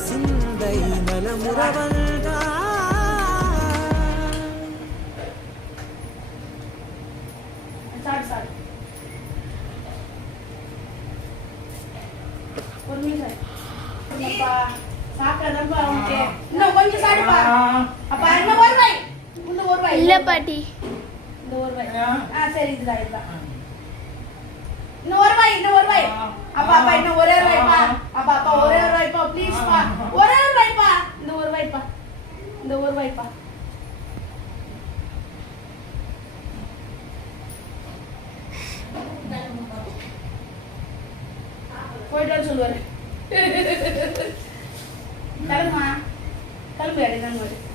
சிந்தை நலமுறவல்தா இல்ல பாட்டி சரி இதுதான் இன்னும் ஒரு வாய் அப்பா அப்பா இன்னும் ஒரே ஒரு வாய்ப்பா அப்பா அப்பா ஒரே ஒரு வாய்ப்பா ப்ளீஸ் பா ஒரே ஒரு வாய்ப்பா இந்த ஒரு வாய்ப்பா இந்த ஒரு வாய்ப்பா போயிட்டு சொல்லுவாரு கிளம்புமா கிளம்பு அடி